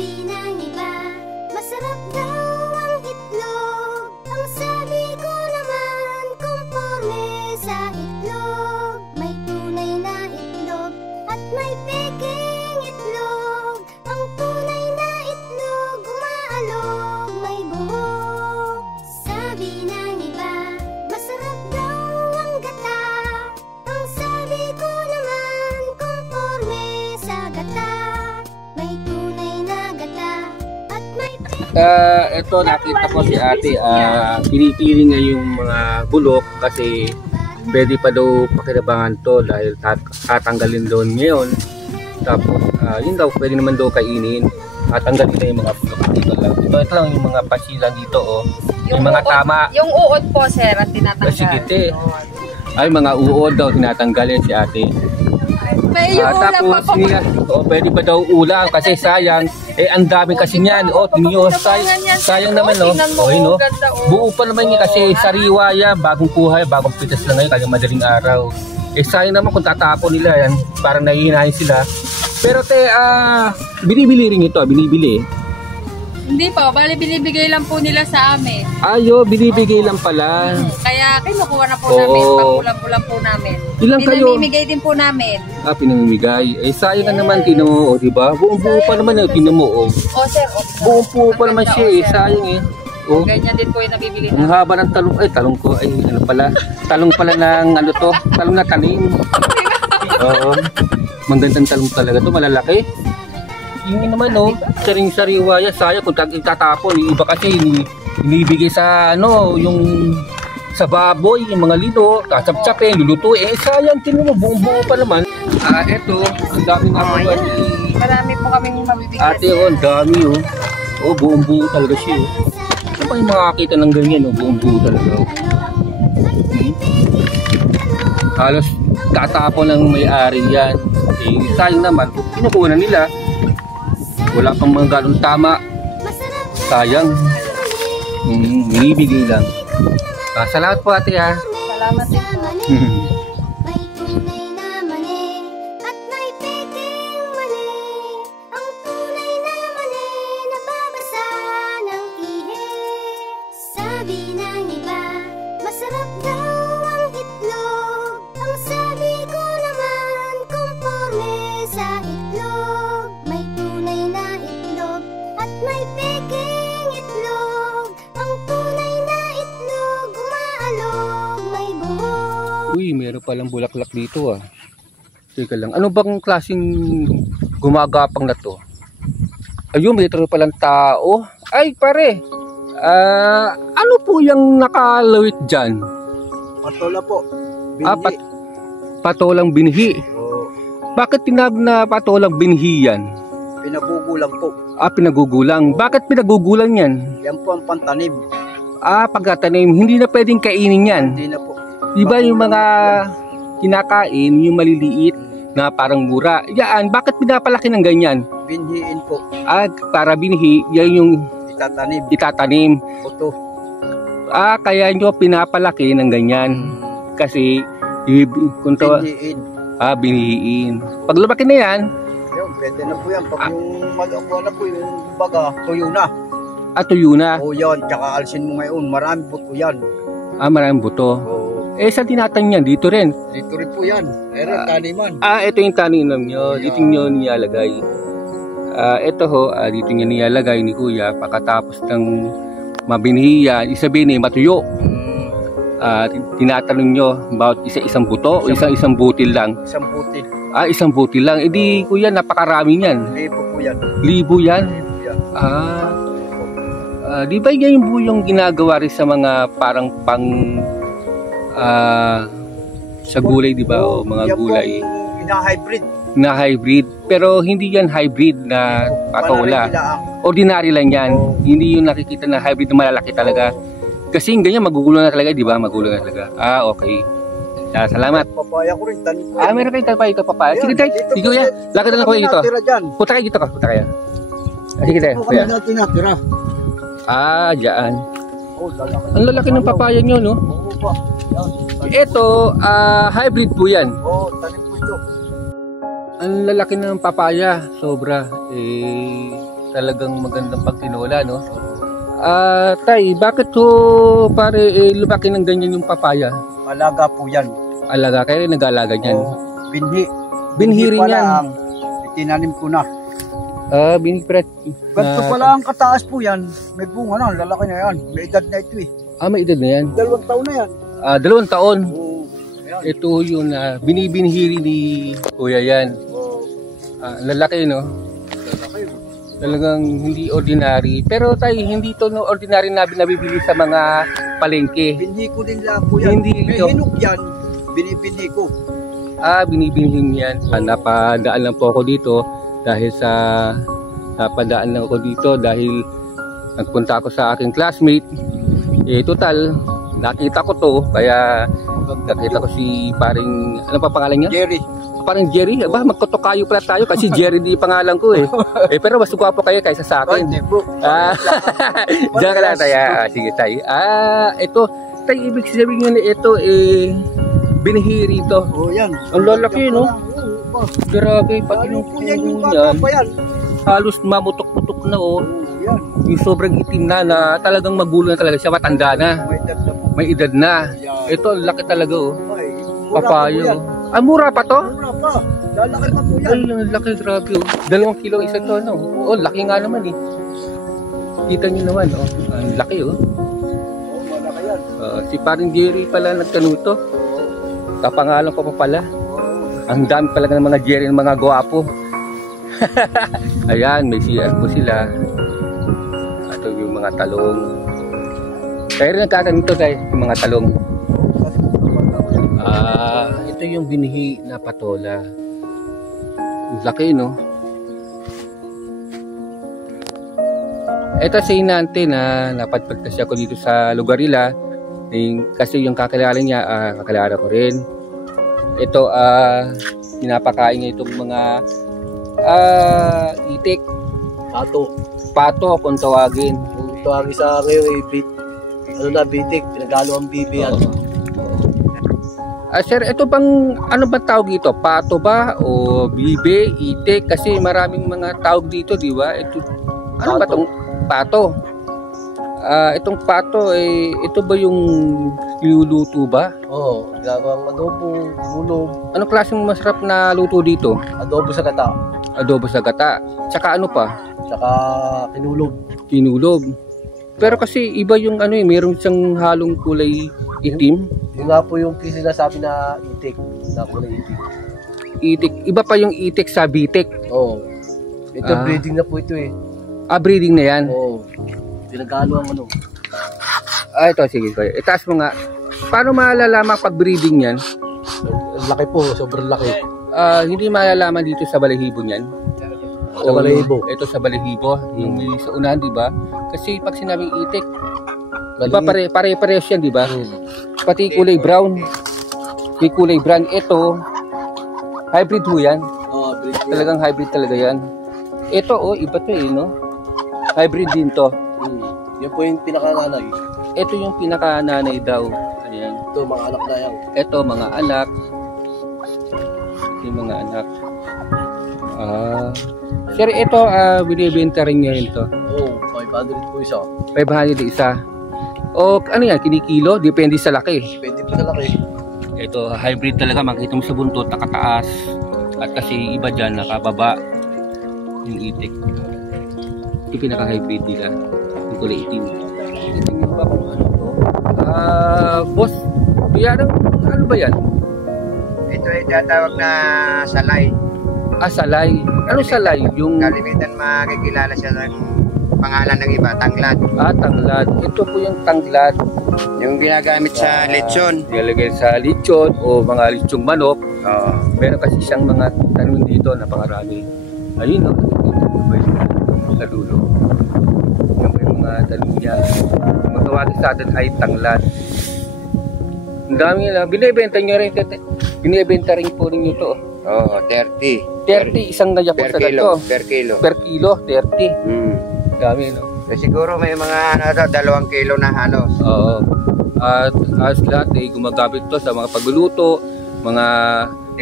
Sabi ng iba, masarap daw ang itlog. Ang sabi ko naman, conforme sa itlog. May tunay na itlog at may peking itlog. Ang tunay na itlog, umaalog, may buhok. Sabi ng iba, masarap daw ang gata. Ang sabi ko naman, conforme sa gata. May tunay na gata at may Ito nakita ko si ate, pinipili niya yung mga bulok kasi pwede pa daw pakinabangan to dahil tatanggalin doon ngayon. Tapos yun daw, pwede naman daw kainin. Tatanggalin na yung mga bulok dito lang. Ito lang yung mga pasilan dito, oh. Yung mga uod, tama. Yung uod po, sir, at tinatanggal. Sige, ay mga uod daw tinatanggalin si ate. May yung ulam tapos pa po. Pwede pa daw ulam kasi sayang. Ang dami kasi niyan. Tingnan sayang naman, no. No. Buo pa naman niya kasi sariwa yan. Bagong kuhay, bagong pitas lang ngayon, kanyang madaling araw. Sayang naman kung tatapon nila yan. Parang nahihinahin sila. Pero binibili rin ito, binibili. Hindi po, bali binibigay lang po nila sa amin. Binibigay lang pala. Kaya kinukuha na po namin, pang-ulam-ulam po namin. Ilang kayo? Pinamimigay din po namin. Pinamimigay. Sayang naman, tinan mo, diba? Buong-buo pa naman, tinan mo, sir. Buong-buo pa naman siya, sayang Ganyan din po yung nabibili namin. Ang haba ng talong, talong ko, ano pala? Talong pala ng, talong na tanim. Oo. Magandang talong talaga to, malalaki. Yung naman, saring-sariwa yan, sayang kung itatapon. Yung iba kasi inibigay sa, yung sa baboy, yung mga lino, kasap-sapin, lulutuin. Sayang, tinan mo, buong-buo pa naman. Eto, ang dami nga po. Marami po kaming mabibigay. Ate, ang dami, buong-buo talaga siya. Ano pa yung makakita ng ganyan, buong-buo talaga. Halos tatapon ng may-ari yan. Sayang naman, kinukuha na nila. Wala pang mga ganun tama. Sayang. Binibigay lang. Salamat po ate, ha. Salamat din po. may tunay na mani at may peking mani. Ang tunay na mani nababasa ng ihi. Sabi ng iba, masarap daw ang itlog. Ang sabi ko naman, conforme sa itlog. May tunay na itlog at may peking itlog. Ang tunay na itlog, umaalog, may buhok. Uy, meron palang bulaklak dito, Teka lang, ano bang klaseng gumagapang na to? Ayun, may ito palang tao. Ay, pare, ano po yung nakalawit dyan? Patola po. Binhi. Patolang binhi. Bakit tinawag na patolang binhi yan? Pinagugulang po. Pinagugulang. Bakit pinagugulang yan? Yan po ang pantanim. Pagkatanim, hindi na pwedeng kainin yan. Hindi na po. Diba yung mga kinakain, yung maliliit na parang mura, yan, bakit pinapalaki ng ganyan? Binhiin po. Para binhi, yan yung itatanim. Ito. Kaya nyo pinapalaki ng ganyan. Kasi, binhiin. Binhiin. Pag lumaki na yan, pwede na po yan. Pag yung mag-akuha na po, yung baga, tuyo na. Tuyo na? Oo yan, tsaka alsin mo ngayon, marami buto yan. Maraming buto. Saan tinatanim yan? Dito rin? Dito rin po yan. Taniman. Ito yung taniman nyo. Dito nyo nilalagay. Ito dito nyo nilalagay ni Kuya. Pagkatapos ng mabinhiyan, isabihin matuyo. Tinatanong nyo about isa-isang buto o isang butil lang? Isang butil. Isang butil lang. Di Kuya, napakarami yan. Libo po yan. Libo yan? Di ba yan yung ginagawa rin sa mga parang pang sa gulay, di ba? O mga gulay. Ina-hybrid. Na-hybrid. Pero hindi yan hybrid na patola. Ordinary lang yan. Hindi yung nakikita na hybrid na malalaki talaga. Kasi yung ganyan, magugulo na talaga, di ba? Magugulo na talaga. Okay. Salamat. Papaya ko rin. Meron kayong papaya ito, papaya. Sige tayo. Sige kuya. Lakad na lang kuya dito. Punta kayo dito ka. Punta kayo. Sige tayo. Kuya. Tinatira. Dyan. Ang lalaki ng papaya nyo, no? Ito, hybrid po yan. Tanim po ito. Ang lalaki ng papaya. Sobra. Talagang magandang pagtinola, no? Tay, bakit to pare lumaki ng ganyan yung papaya? Alaga po yan. Alaga, kayo rin nag-aalaga niyan? Binhi. Binhi rin pa yan. lang. Itinanim ko na. Binipret. Ganito pala ang kataas po yan. May bunga na, lalaki na yan. May edad na ito eh. May edad na yan. 2 taon na yan. 2 taon. Oo. Ayan. Ito yung binibinhiri ni Kuya yan. Oo. Lalaki, no? Lalaki. Talagang hindi ordinary. Pero tayo, hindi to no ordinary na nabibili sa mga palengke. Binhi ko din lang po yan. Hindi May ito. hinog yan. Binibinhi ko. Binibilhin yan. Napadaan lang po ako dito dahil napadaan lang ako dito dahil nagpunta ako sa aking classmate. Total, nakita ko to, kaya nakita ko si paring, ano pa pangalan niya? Jerry. Parang Jerry, magkotokayo pala tayo kasi Jerry di pangalan ko eh. Pero mas gwapo kayo kaysa sa akin. Hindi po. Diyan ka lang tayo. Sige tayo. Ito, tayo ibig sabihin nyo na ito binihiri to. Oo yan. Ang lalaki, no? Oo. Grabe, pag Lalo po yan yung yan, bata pa yan. halos mamutok-putok na oh. Oo yan. Yung sobrang itim na talagang magulo na talaga siya, matanda na. May edad na po. May edad na. Yan. Ito, laki talaga oh. Ay, mura pa po Papayo. yan. Mura pa to? Mura pa. Lalaki pa po yan. Ay, ang laki, grabe oh. 2 kilo isa to, no? Oh, laki nga naman eh. Kita nyo naman, oh. Ang laki oh. Oo, malaki yan. Si paring Jerry pala nagkanuto. Kapangalan ko pa pala. Ang dami pala ng mga Jerry ng mga gwapo. Ayan, may CR po sila. Ito yung mga talong. Kaya rin nagkakanito tayo, yung mga talong. Ito yung binhi na patola. Laki, no? Ito si Inante na napadpad kasi ako dito sa lugar nila. Kasi yung kakilala niya, kakilala ko rin. Ito, pinapakain niya itong mga itik. Pato kung tawagin. Kung tawagin sa ngayon, bitik, pinagalo ang bibi yan. Sir, ito bang, ano ba tawag dito? Pato ba? O bibe, itik? Kasi maraming mga tawag dito, di ba? Ito, ano ba itong pato? Itong pato, ito ba yung niluluto ba? Oo, ginagawang adobo, gulog, Anong klaseng masarap na luto dito? adobo sa gata, Adobo sa gata. Tsaka ano pa? tsaka kinulog. Kinulog. Pero kasi iba yung mayroong siyang halong kulay itim. Yun nga po yung sinasabi na itik, na kulay itik. Itik. Iba pa yung itik sa bitik. Oo. Ito breeding na po ito eh. Breeding na yan. Oo. Pinagalo ang Ito, sige. Itaas mo nga. Paano malalaman pag breeding yan? Ang laki po, sobrang laki. Hindi malalaman dito sa balahibo niyan. Sa balahibo. Ito sa balahibo. Yung may sa unahan, di ba? Kasi pag sinabing itik, di ba pare-parehas yan, di ba? Pati kulay brown. May kulay brown. Ito, hybrid ho yan. Oo, breed po. Talagang hybrid talaga yan. Ito, iba to no? Hybrid din to. Yan po yung pinakananay. Ito yung pinakananay daw. Ayan. Ito, mga anak na yan. Ito, mga anak. Ito yung mga anak. Sir, ito, binibenta rin nyo rin to. Oo, 500 po isa. 500 isa. O, ano yan, kinikilo? Depende sa laki. Pwede po sa laki. Ito, hybrid talaga. Makita mo sa buntot, nakataas. At kasi iba dyan, nakababa. Yung itik. Ito pinaka-hybrid nila. Yung kulay itim. Itim mo ba kung ano to? Boss, ano ba yan? Ito ay tatawag na salay. Salay. Ano salay? Yung Kalimitan makikilala siya ng pangalan ng iba, tanglad. tanglad. Ito po yung tanglad. Yung ginagamit sa lechon. Nilalagay sa lechon o mga lechong manok. Oo. Meron kasi siyang mga tanong dito na pangarami. Ayun, no? Nakikita mo ba yung sa dulo? Yung may mga tanong niya. Magtawagin sa atin ay tanglad. Ang dami nila. Binibenta nyo rin. Binibenta rin po ninyo to. Oo, 30. 30 isang naya po Per sa kilo. ganito. Per kilo. Per kilo, 30. Dami, no? Siguro may mga 2 kilo na halos. Oo. At halos lahat ay gumagamit to sa mga pagluluto,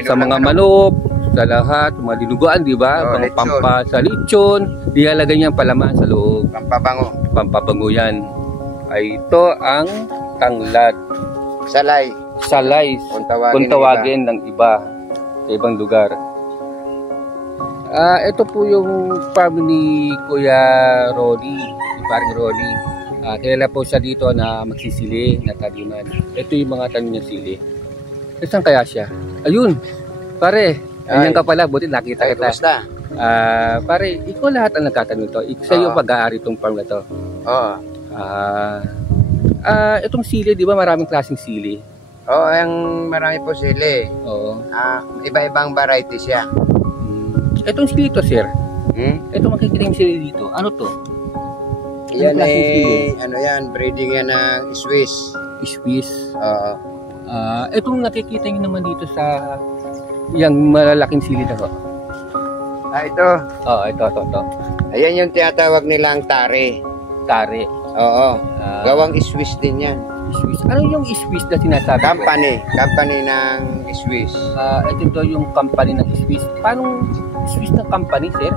sa mga manok, sa lahat, mga dinuguan, di ba? Oo, Mga lechon. pampa sa lechon, ilalagay niyang palaman sa loob. Pampabango. Pampabango yan. Ay, ito ang tanglad. Salay. Salay, Kung tawagin tawagin ng iba sa ibang lugar. Ito po yung farm ni Kuya Ronnie, ni Paring Ronnie. Kilala po siya dito na magsisili na taniman. Ito yung mga tanim niya sili. Saan kaya siya? Ayun, pare, ganyan ka pala, buti nakita Ay, kita. kumusta? Pare, ikaw lahat ang nagkatanim to. Sa iyo Oo. pag-aari itong farm na to. Oo. Itong sili, di ba maraming klaseng sili? Oo, ang marami po sili. Oo. Iba-ibang variety siya. Itong sili to, sir. Hmm? Ito makikita yung sili dito. Ano to? Yan klaseng sili? ano yan, breeding yan ng Swiss. Swiss. Oo. Itong nakikita nyo naman dito sa yung malalaking sili na to. Ito. Oo, ito. Ayan yung tinatawag nilang tare. Tare. Oo. Ah, Gawang Swiss din yan. Swiss. Ano yung Swiss na sinasabi ko? Company ng Swiss. Ito daw yung company ng Swiss. Paano Swiss na company, sir?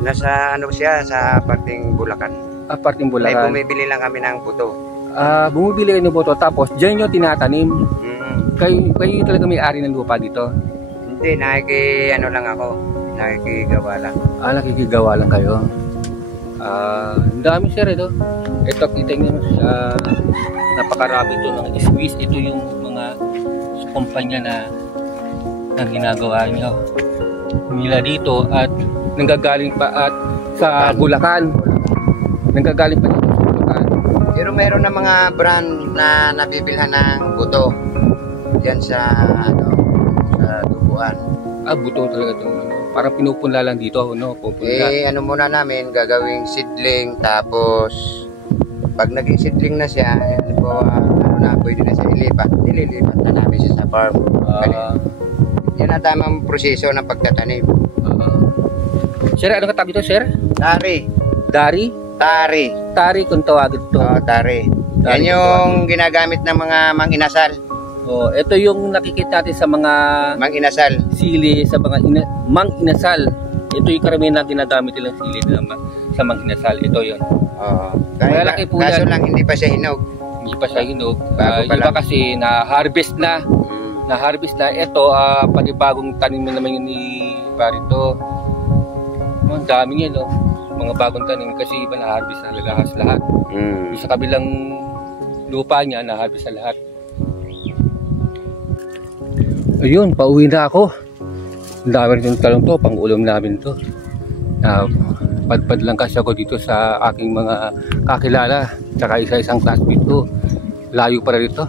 Nasa ano siya, sa parting Bulacan. Parting May Bulacan. bumibili lang kami ng buto. Bumibili kayo ng boto tapos dyan nyo tinatanim. Mm. Kayo talaga may-ari ng lupa dito. Hindi, ano lang ako. Nakikigawa lang. Nakikigawa lang kayo. Ang dami, sir, ito. Ito, kita nyo, napakarami ito ng Swiss. Ito yung mga kumpanya na ginagawa nila dito at nanggagaling pa at sa Bulacan. Nanggagaling pa dito sa Bulacan. Pero mayroon na mga brand na nabibilhan ng buto. Diyan sa Dubuan. Buto talaga ito. Parang pinupunla lang dito, no? Pupunla. Ano muna namin, gagawing seedling, tapos pag naging seedling na siya, pwede na siya ililipat na namin siya sa farm. Yan ang tamang proseso ng pagtatanim. Sir, ano katabi ito, sir? Tari. Dari? Tari kung tawagin ito. Oo, tari. Yan yung ginagamit ng mga manginasal. Ito yung nakikita natin sa mga Manginasal. sili, sa mga mang-inasal. Ito yung karamihan na ginagamit nilang sili sa mang-inasal. Ito yun. Oo. Malaki po Kaso yan. lang hindi pa siya hinog. Hindi pa siya hinog. Bago pa Iba lang. kasi na-harvest na. Na-harvest na. Ito, panibagong tanim na naman yun ni Parito. Ang dami niya, no? Mga bagong tanim kasi iba na-harvest na lahat. Yung sa kabilang lupa niya, na-harvest na lahat. Ayun, pauwi na ako. Ang dami rin yung talong to, pang-ulam namin to. Padpad lang kasi ako dito sa aking mga kakilala, tsaka isa-isang classmate ko. Layo para dito.